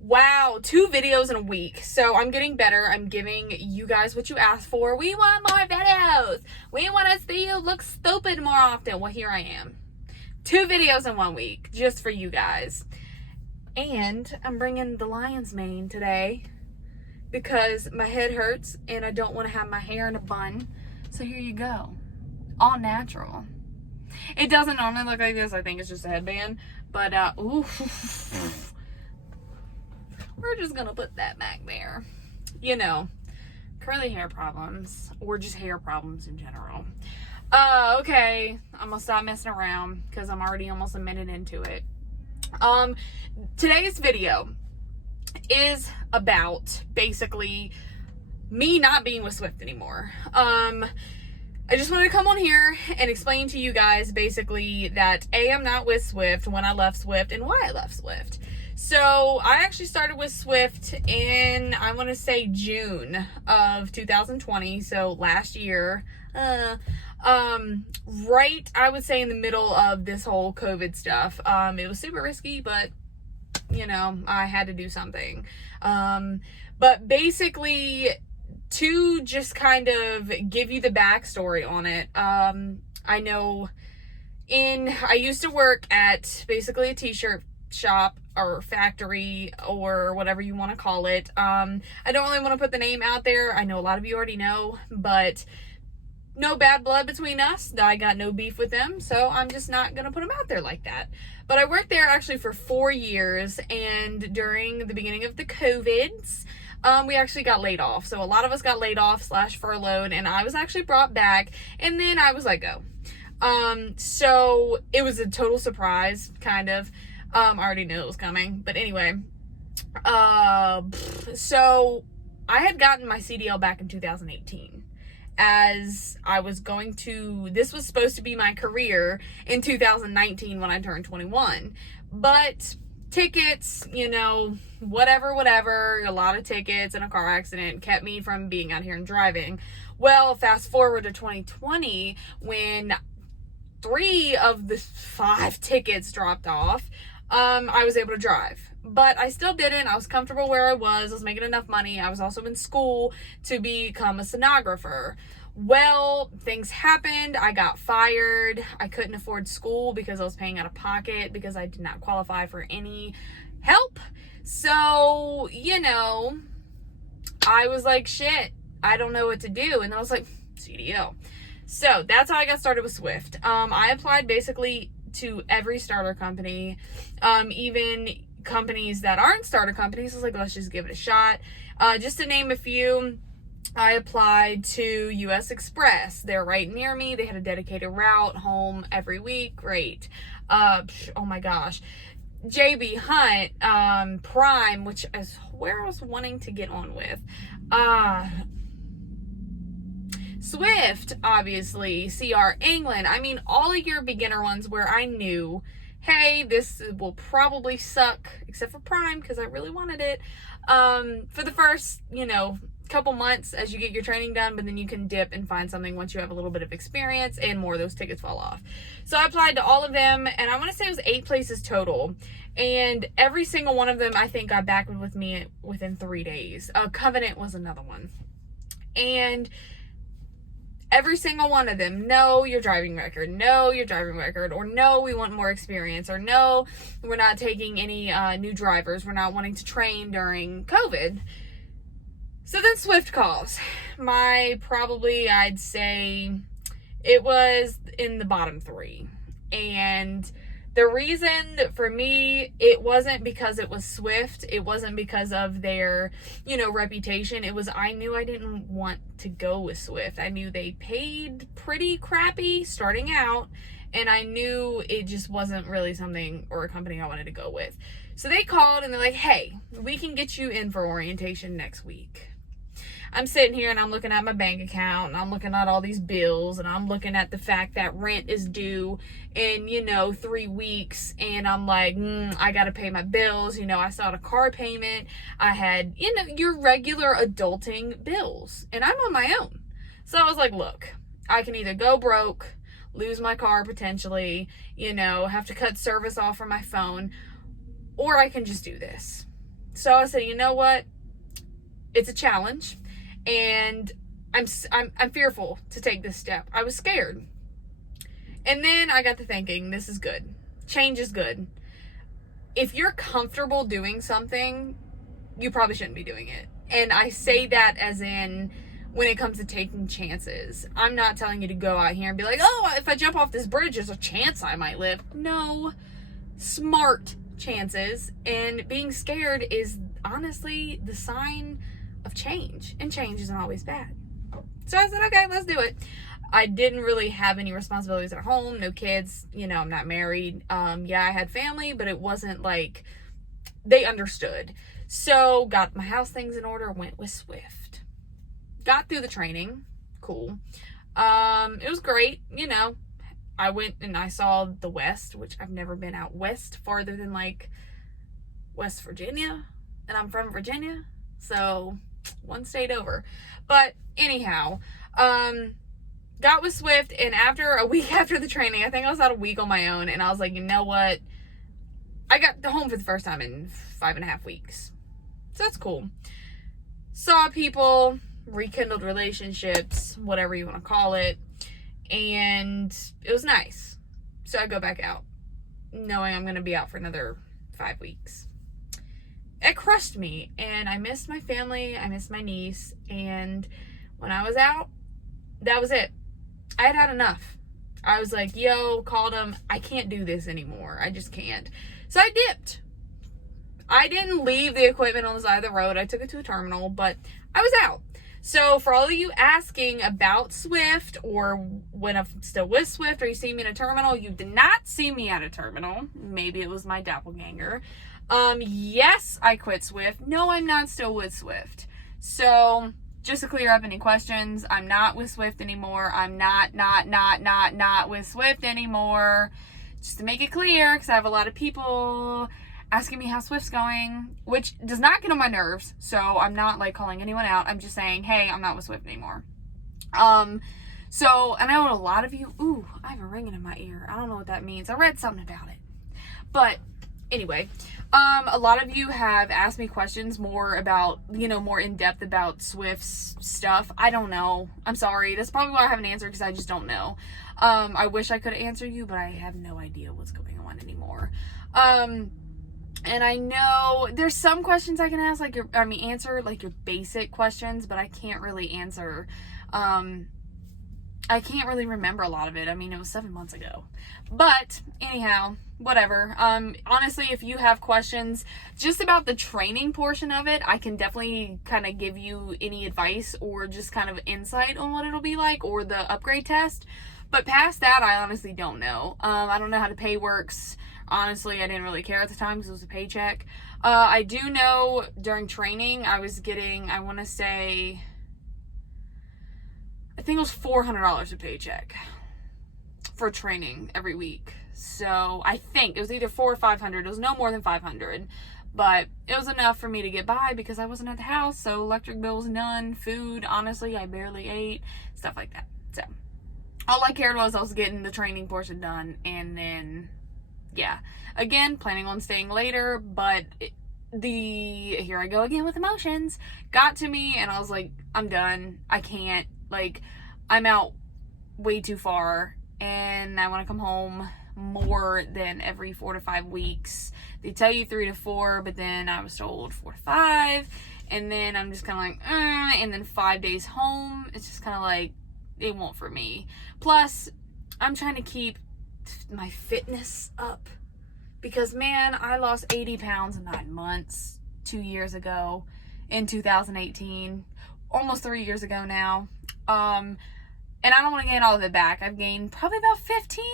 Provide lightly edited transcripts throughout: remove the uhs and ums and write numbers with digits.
Wow, 2 videos in a week. So I'm getting better. I'm giving you guys what you asked for. We want more videos. We want to see you look stupid more often. Well, here I am. 2 videos in 1 week just for you guys. And I'm bringing the lion's mane today because my head hurts and I don't want to have my hair in a bun. So here you go. All natural. It doesn't normally look like this. I think it's just a headband. But, ooh. We're just gonna put that back there. You know, curly hair problems, or just hair problems in general. Okay, I'm gonna stop messing around because I'm already almost a minute into it. Today's video is about basically me not being with Swift anymore. I just wanted to come on here and explain to you guys basically that I'm not with Swift, when I left Swift, and why I left Swift. So I actually started with Swift in, I want to say June of 2020. So last year, right, I would say in the middle of this whole COVID stuff. It was super risky, but you know, I had to do something. But basically, to just kind of give you the backstory on it, I know I used to work at basically a t-shirt shop or factory or whatever you want to call it. I don't really want to put the name out there. I know a lot of you already know, but no bad blood between us. I got no beef with them, so I'm just not gonna put them out there like that. But I worked there actually for 4 years, and during the beginning of the COVIDs, we actually got laid off. So a lot of us got laid off / furloughed, and I was actually brought back, and then I was let go. So it was a total surprise, kind of. I already knew it was coming, but anyway, so I had gotten my CDL back in 2018 as I was this was supposed to be my career in 2019 when I turned 21, but tickets, you know, whatever, a lot of tickets and a car accident kept me from being out here and driving. Well, fast forward to 2020 when 3 of the 5 tickets dropped off. I was able to drive, but I still didn't. I was comfortable where I was making enough money. I was also in school to become a stenographer. Well, things happened. I got fired. I couldn't afford school because I was paying out of pocket because I did not qualify for any help. So, you know, I was like, shit, I don't know what to do. And I was like, CDL. So that's how I got started with Swift. I applied basically to every starter company, even companies that aren't starter companies. I was like, let's just give it a shot. Just to name a few, I applied to US Express. They're right near me. They had a dedicated route home every week. Great. Oh my gosh. JB Hunt, Prime, which is where I was wanting to get on with. Swift, obviously, CR England. I mean, all of your beginner ones where I knew, hey, this will probably suck, except for Prime, because I really wanted it, for the first, you know, couple months as you get your training done, but then you can dip and find something once you have a little bit of experience and more of those tickets fall off. So I applied to all of them, and I want to say it was 8 places total, and every single one of them, I think, got back with me within 3 days. Covenant was another one. And every single one of them, no, your driving record, or no, we want more experience, or no, we're not taking any new drivers, we're not wanting to train during COVID. So then Swift calls. I'd say it was in the bottom 3. And the reason for me, it wasn't because it was Swift. It wasn't because of their, you know, reputation. It was, I knew I didn't want to go with Swift. I knew they paid pretty crappy starting out, and I knew it just wasn't really something or a company I wanted to go with. So they called and they're like, hey, we can get you in for orientation next week. I'm sitting here and I'm looking at my bank account and I'm looking at all these bills and I'm looking at the fact that rent is due in, 3 weeks, and I'm like, I got to pay my bills. I still had a car payment. I had, your regular adulting bills, and I'm on my own. So I was like, look, I can either go broke, lose my car potentially, have to cut service off from my phone, or I can just do this. So I said, you know what? It's a challenge, and I'm fearful to take this step. I was scared. And then I got to thinking, this is good. Change is good. If you're comfortable doing something, you probably shouldn't be doing it. And I say that as in when it comes to taking chances. I'm not telling you to go out here and be like, oh, if I jump off this bridge, there's a chance I might live. No. Smart chances. And being scared is honestly the sign of change. And change isn't always bad. So I said, okay, let's do it. I didn't really have any responsibilities at home, no kids, I'm not married. Yeah, I had family, but it wasn't like they understood. So got my house things in order, went with Swift. Got through the training. Cool. It was great, I went and I saw the West, which I've never been out west farther than like West Virginia. And I'm from Virginia. So one state over. But anyhow, got with Swift, and after a week after the training, I think I was out a week on my own, and I was like, you know what? I got home for the first time in 5.5 weeks. So that's cool. Saw people, rekindled relationships, whatever you want to call it, and it was nice. So I go back out, knowing I'm going to be out for another 5 weeks. It crushed me, and I missed my family, I missed my niece, and when I was out, that was it. I had had enough. I was like, yo, called him. I can't do this anymore. I just can't. So I dipped. I didn't leave the equipment on the side of the road. I took it to a terminal, but I was out. So for all of you asking about Swift or when I'm still with Swift or you see me in a terminal, you did not see me at a terminal. Maybe it was my doppelganger. Yes, I quit Swift. No, I'm not still with Swift. So just to clear up any questions, I'm not with Swift anymore. I'm not with Swift anymore. Just to make it clear, because I have a lot of people asking me how Swift's going, which does not get on my nerves. So I'm not like calling anyone out. I'm just saying, hey, I'm not with Swift anymore. So, and I know a lot of you, I have a ringing in my ear. I don't know what that means. I read something about it. But anyway, a lot of you have asked me questions more about, more in depth about Swift's stuff. I don't know. I'm sorry. That's probably why I haven't answered, because I just don't know. I wish I could answer you, but I have no idea what's going on anymore. And I know there's some questions I can ask, answer like your basic questions, but I can't really answer, I can't really remember a lot of it. I mean, it was 7 months ago. But anyhow, whatever. Honestly, if you have questions just about the training portion of it, I can definitely kind of give you any advice or just kind of insight on what it'll be like or the upgrade test. But past that, I honestly don't know. I don't know how the pay works. Honestly, I didn't really care at the time because it was a paycheck. I do know during training, I was getting, I want to say, I think it was $400 a paycheck for training every week. So I think it was either $400 or $500. It was no more than $500, but it was enough for me to get by because I wasn't at the house. So electric bills, none. Food, honestly, I barely ate. Stuff like that. So all I cared was I was getting the training portion done, and then yeah, again, planning on staying later, but here I go again with emotions, got to me, and I was like, I'm done. I can't, I'm out way too far, and I want to come home more than every 4 to 5 weeks. They tell you 3 to 4, but then I was told 4 to 5, and then I'm just kind of like, and then 5 days home, it's just kind of like, it won't for me. Plus, I'm trying to keep my fitness up, because man, I lost 80 pounds in 9 months 2 years ago in 2018, almost 3 years ago now. And I don't want to gain all of it back. I've gained probably about 15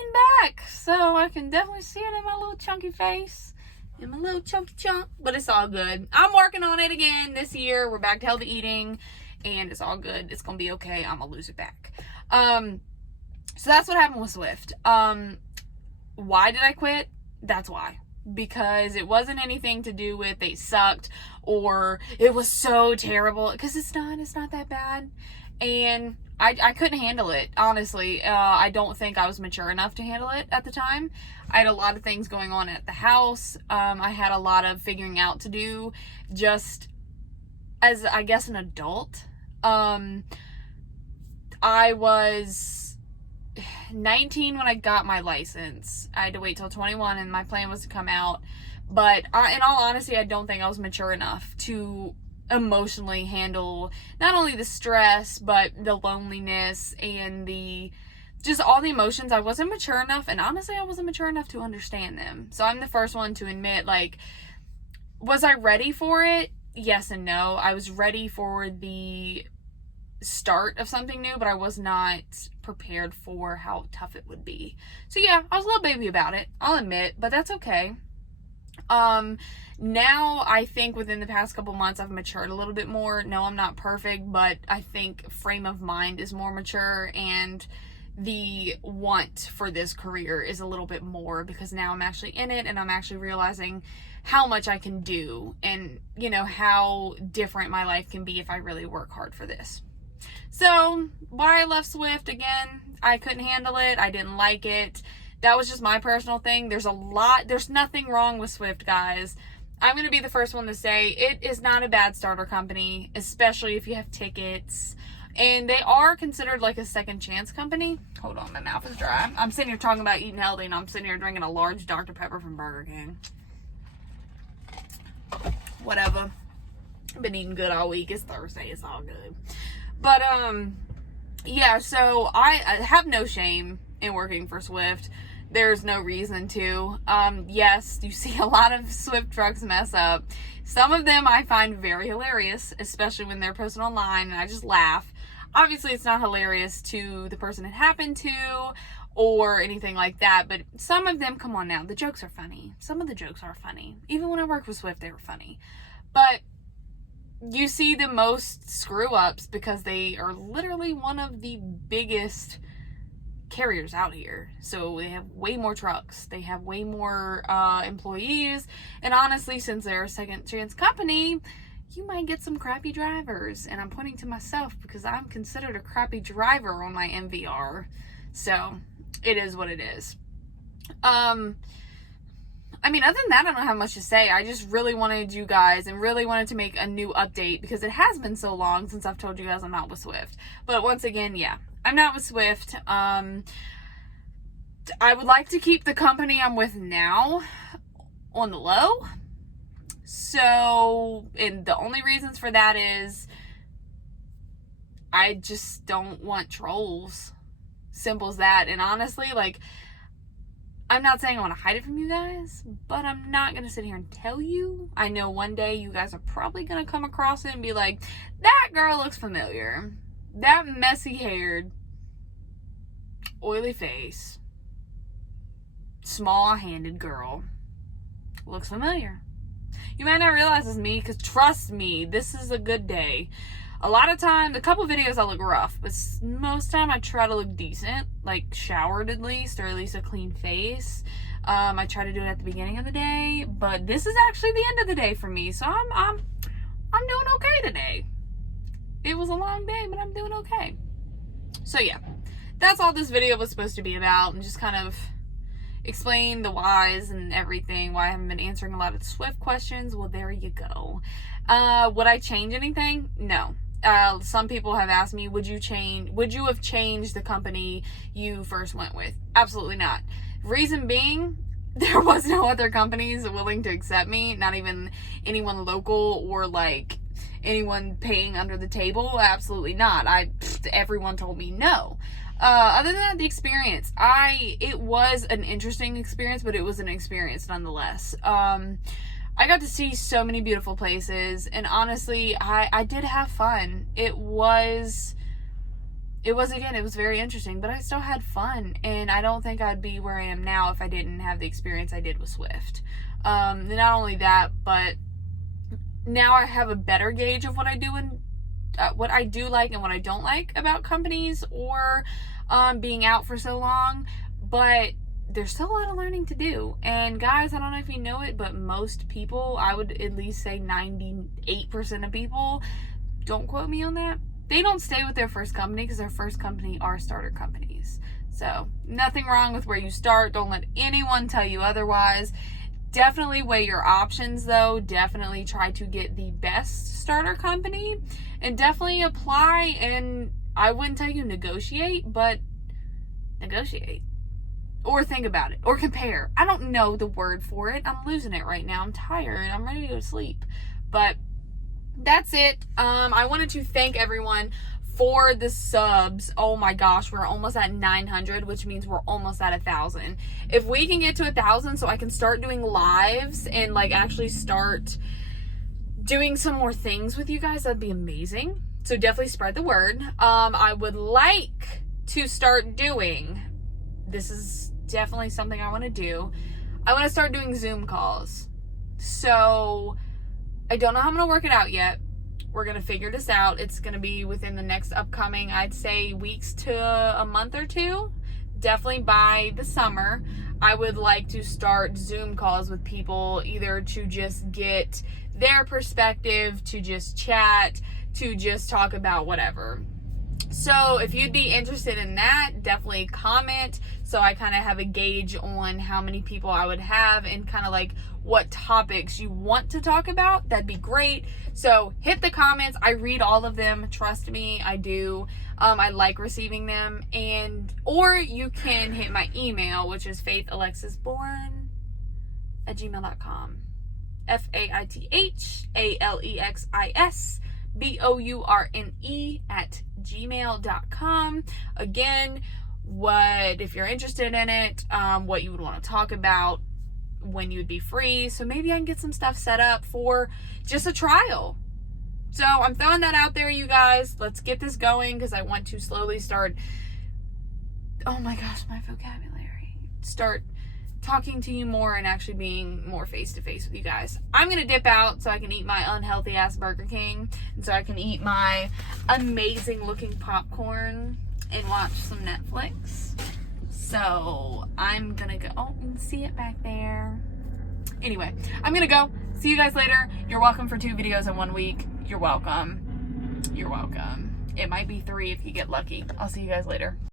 back, so I can definitely see it in my little chunky face, in my little chunky chunk, but it's all good. I'm working on it again this year. We're back to healthy eating, and it's all good. It's gonna be okay. I'm gonna lose it back. So that's what happened with Swift. Why did I quit? That's why. Because it wasn't anything to do with they sucked or it was so terrible. Because it's not that bad. and I couldn't handle it, honestly. I don't think I was mature enough to handle it at the time. I had a lot of things going on at the house. I had a lot of figuring out to do just as, I guess, an adult. I was 19 when I got my license. I had to wait till 21 and my plan was to come out. But in all honesty, I don't think I was mature enough to emotionally handle not only the stress, but the loneliness and just all the emotions. I wasn't mature enough, and honestly, I wasn't mature enough to understand them. So I'm the first one to admit, like, was I ready for it? Yes and no. I was ready for the start of something new, but I was not prepared for how tough it would be. So yeah, I was a little baby about it, I'll admit, but that's okay. Now I think within the past couple months I've matured a little bit more. No, I'm not perfect, but I think frame of mind is more mature, and the want for this career is a little bit more, because now I'm actually in it and I'm actually realizing how much I can do, and you know, how different my life can be if I really work hard for this. So why I left Swift, again, I couldn't handle it. I didn't like it. That was just my personal thing. There's nothing wrong with Swift, guys. I'm going to be the first one to say it is not a bad starter company, especially if you have tickets. And they are considered like a second chance company. Hold on, my mouth is dry. I'm sitting here talking about eating healthy, and I'm sitting here drinking a large Dr. Pepper from Burger King. Whatever. I've been eating good all week. It's Thursday. It's all good. But, yeah, so I have no shame in working for Swift. There's no reason to. Yes, you see a lot of Swift trucks mess up. Some of them I find very hilarious, especially when they're posted online, and I just laugh. Obviously, it's not hilarious to the person it happened to or anything like that, but some of them, come on now, the jokes are funny. Some of the jokes are funny. Even when I worked with Swift, they were funny. But you see the most screw-ups because they are literally one of the biggest carriers out here. So they have way more trucks, they have way more employees, and honestly, since they're a second chance company, you might get some crappy drivers. And I'm pointing to myself because I'm considered a crappy driver on my MVR. So it is what it is. I mean, other than that, I don't have much to say. I just really wanted you guys and really wanted to make a new update because it has been so long since I've told you guys I'm not with Swift. But once again, yeah, I'm not with Swift. I would like to keep the company I'm with now on the low. So, and the only reasons for that is I just don't want trolls. Simple as that. And honestly, like, I'm not saying I want to hide it from you guys, but I'm not going to sit here and tell you. I know one day you guys are probably going to come across it and be like, that girl looks familiar. That messy-haired, oily face, small-handed girl looks familiar. You might not realize it's me, because trust me, this is a good day. A lot of time, a couple videos I look rough, but most time I try to look decent, like showered at least, or at least a clean face. I try to do it at the beginning of the day, but this is actually the end of the day for me, so I'm doing okay today. It was a long day, but I'm doing okay. So yeah, that's all this video was supposed to be about, and just kind of explain the whys and everything, why I haven't been answering a lot of Swift questions. Well, there you go. Would I change anything? No. Some people have asked me, would you have changed the company you first went with? Absolutely not. Reason being, there was no other companies willing to accept me, not even anyone local or like anyone paying under the table. Absolutely not. Everyone told me no. Other than that, the experience, it was an interesting experience, but it was an experience nonetheless. I got to see so many beautiful places, and honestly, I did have fun. It was very interesting, but I still had fun, and I don't think I'd be where I am now if I didn't have the experience I did with Swift. Not only that, but now I have a better gauge of what I do and what I do like and what I don't like about companies or being out for so long, but there's still a lot of learning to do. And guys, I don't know if you know it, but most people, I would at least say 98% of people, don't quote me on that, they don't stay with their first company because their first company are starter companies. So nothing wrong with where you start. Don't let anyone tell you otherwise. Definitely weigh your options though. Definitely try to get the best starter company and definitely apply, and I wouldn't tell you negotiate, but negotiate. Or think about it. Or compare. I don't know the word for it. I'm losing it right now. I'm tired. I'm ready to go to sleep. But that's it. I wanted to thank everyone for the subs. Oh my gosh, we're almost at 900, which means we're almost at 1,000. If we can get to 1,000 so I can start doing lives and like actually start doing some more things with you guys, that'd be amazing. So definitely spread the word. I would like to start doing, this is definitely something I want to do. I want to start doing Zoom calls. So I don't know how I'm going to work it out yet. We're going to figure this out. It's going to be within the next upcoming, I'd say, weeks to a month or two. Definitely by the summer, I would like to start Zoom calls with people, either to just get their perspective, to just chat, to just talk about whatever. So if you'd be interested in that, definitely comment so I kind of have a gauge on how many people I would have and kind of like what topics you want to talk about. That'd be great. So hit the comments. I read all of them. Trust me, I do. I like receiving them. Or you can hit my email, which is faithalexisbourne@gmail.com. FAITHALEXISBOURNE@gmail.com. Again, if you're interested in it, what you would want to talk about, when you would be free. So maybe I can get some stuff set up for just a trial. So I'm throwing that out there, you guys. Let's get this going because I want to slowly start, oh my gosh, my vocabulary. Start talking to you more and actually being more face-to-face with you guys. I'm going to dip out so I can eat my unhealthy-ass Burger King and so I can eat my amazing-looking popcorn and watch some Netflix. So I'm going to go. Oh, you can see it back there. Anyway, I'm going to go. See you guys later. You're welcome for 2 videos in 1 week. You're welcome. You're welcome. It might be 3 if you get lucky. I'll see you guys later.